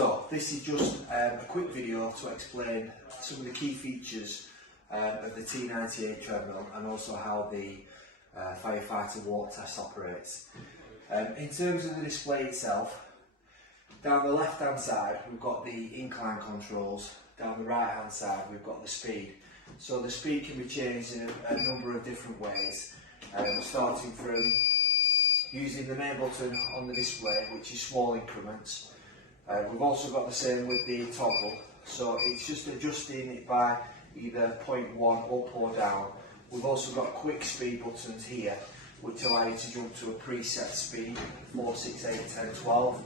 So this is just a quick video to explain some of the key features of the T98 treadmill and also how the firefighter walk test operates. In terms of the display itself, down the left hand side we've got the incline controls, down the right hand side we've got the speed. So the speed can be changed in a number of different ways, starting from using the main button on the display, which is small increments. We've also got the same with the toggle, so it's just adjusting it by either 0.1 up or down. We've also got quick speed buttons here, which allow you to jump to a preset speed, 4, 6, 8, 10, 12.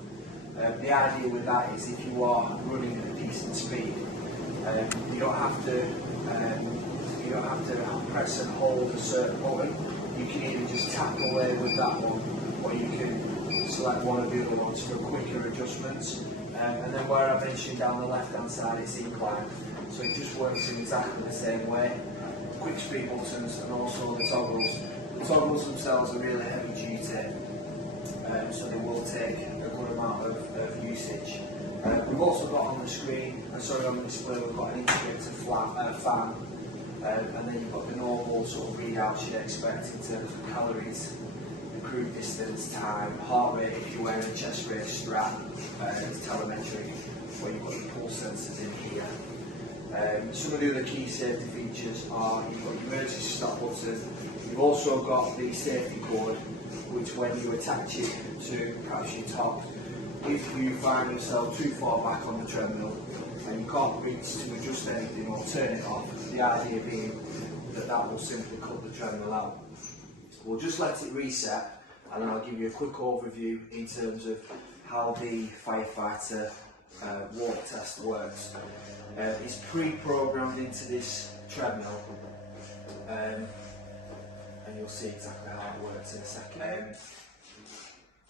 The idea with that is if you are running at a decent speed, you don't have to press and hold a certain button. You can either just tap away with that one, or you can select one of the other ones for quicker adjustments. And then where I mentioned down the left hand side it's incline, so it just works in exactly the same way. Quick speed buttons and also the toggles. The toggles themselves are really heavy duty, so they will take a good amount of usage. We've also got on the screen, on the display, we've got an integrated fan, and then you've got the normal sort of readouts you'd expect in terms of calories, the cruise distance, time, heart rate if you're wearing a chest raise strap, telemetry, where you've got your pulse sensors in here. Some of the other key safety features are you've got your emergency stop button, you've also got the safety cord, which when you attach it to perhaps your top, if you find yourself too far back on the treadmill and you can't reach to adjust anything or turn it off, the idea being that that will simply cut the treadmill out. We'll just let it reset and then I'll give you a quick overview in terms of how the firefighter walk test works. It's pre-programmed into this treadmill, and you'll see exactly how it works in a second.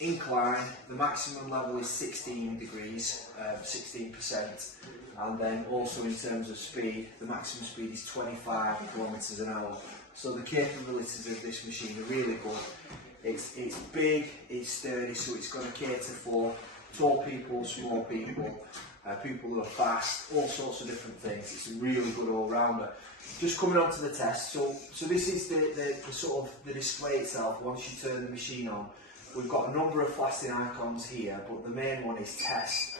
Incline, the maximum level is 16 degrees, 16%, and then also in terms of speed, the maximum speed is 25 kilometers an hour. So the capabilities of this machine are really good. It's big, it's sturdy, so it's going to cater for tall people, small people, people who are fast, all sorts of different things. It's a really good all-rounder. Just coming on to the test, so this is the sort of the display itself. Once you turn the machine on, we've got a number of flashing icons here, but the main one is test.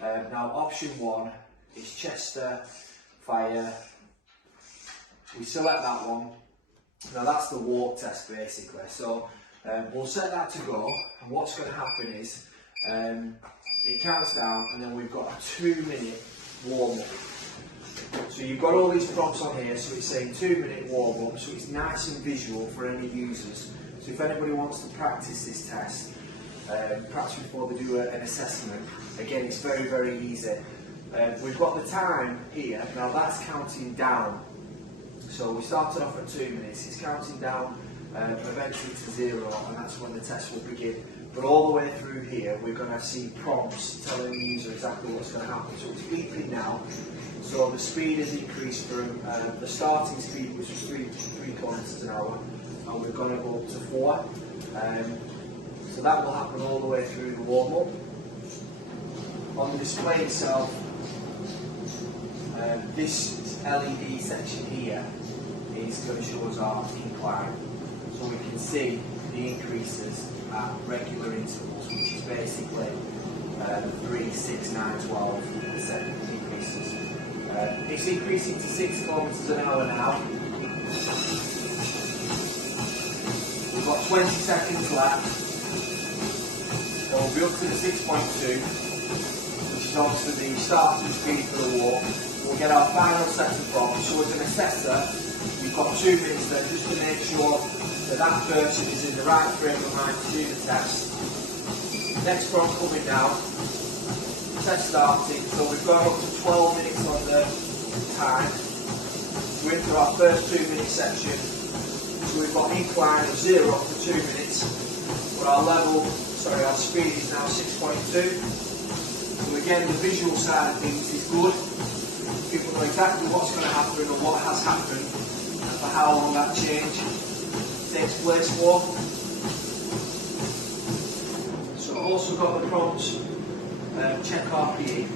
Now option 1 is Chester, fire. We select that one. Now that's the walk test basically. So we'll set that to go, and what's going to happen is it counts down, and then we've got a 2-minute warm-up. So you've got all these prompts on here, so it's saying 2-minute warm-up, so it's nice and visual for any users. So if anybody wants to practice this test, perhaps before they do an assessment, again it's very, very easy. We've got the time here, now that's counting down. So we started off at 2 minutes, it's counting down eventually to 0, and that's when the test will begin. But all the way through here, we're going to see prompts telling the user exactly what's going to happen. So it's beeping now. So the speed has increased from the starting speed, which was 3 kilometers an hour, and we're going to go up to 4. So that will happen all the way through the warm-up. On the display itself, this LED section here is going to show us our incline. So we can see the increases at regular intervals, which is basically 3, 6, 9, 12% increases. It's increasing to 6 kilometers an hour now. We've got 20 seconds left. So we'll be up to the 6.2, which is obviously the starting speed for the walk. We'll get our final set of prompts. So as an assessor, you've got 2 minutes there just to make sure that that person is in the right frame of mind to do the test. Next prompt coming now. Test starting. So we've gone up to 12 minutes on the time. We're into our first 2-minute section. So we've got incline of 0 for 2 minutes. But our speed is now 6.2. So again, the visual side of things is good. People know exactly what's going to happen and what has happened and for how long that change takes place for. So I've also got the prompts check RPE,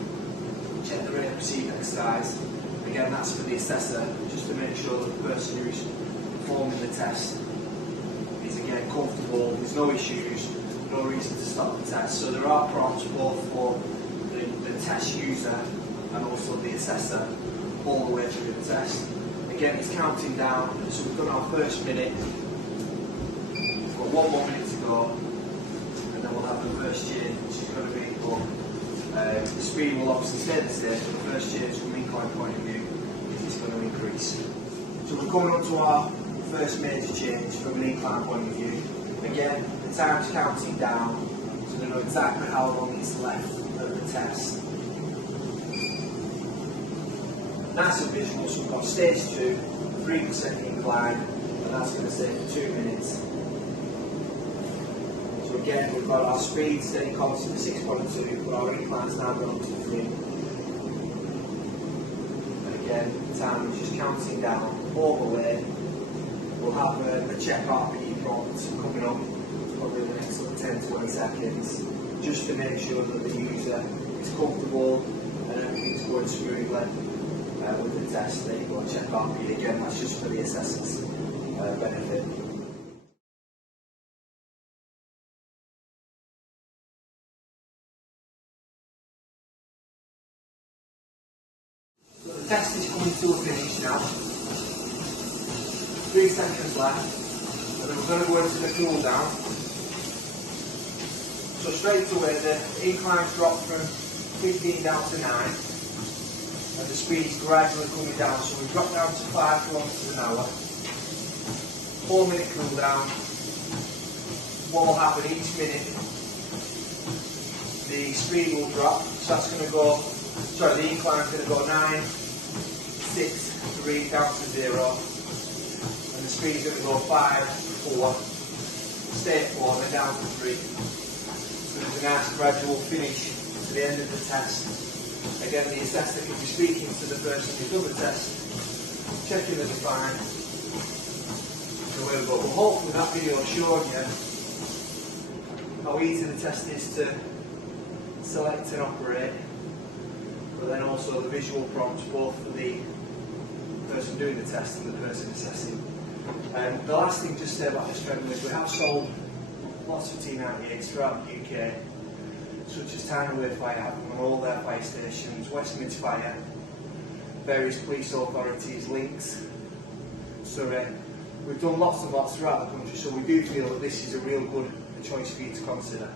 check the rate of perceived exercise. Again, that's for the assessor, just to make sure that the person who's performing the test is again comfortable, there's no issues, no reason to stop the test. So there are prompts both for the test user and also the assessor all the way through the test. Again, it's counting down, so we've done our first minute, we've got 1 more minute to go, and then we'll have the first change, which is going to be, well, the speed will obviously stay the same, but the first change from an incline point of view is going to increase. So we're coming on to our first major change from an incline point of view. Again, the time's counting down, so they know exactly how long is left of the test. Nice and visual, so we've got stage 2, 3% incline, and that's going to stay for 2 minutes. So again, we've got our speed staying constant at 6.2, but our incline's now gone up to 3. And again, the time is just counting down all the way. We'll have a check RPE prompt coming up, probably the next 10-20 seconds, just to make sure that the user is comfortable and everything's going smoothly. With the test, there you go, check RPE again, that's just for the assessor's benefit. So the test is coming to a finish now. 3 seconds left, and then we're going to go into the cool down. So straight away the incline's dropped from 15 down to 9. And the speed is gradually coming down, so we've dropped down to 5 kilometres an hour. 4 minute cool down. What will happen each minute, the speed will drop, so that's going to go, the incline is going to go 9, 6, 3, down to 0. And the speed is going to go 5, 4, stay at 4, then down to 3. So there's a nice gradual finish to the end of the test. Again, the assessor can be speaking to the person who's done the test, checking that they're fine. So well, hopefully that video showed you how easy the test is to select and operate, but then also the visual prompts both for the person doing the test and the person assessing. The last thing just to say about this treadmill is we have sold lots of T98s throughout the UK, such as T98 Fire, on all their fire stations, Westminster Fire, various police authorities, links, Surrey. We've done lots and lots throughout the country, so we do feel that this is a real good choice for you to consider.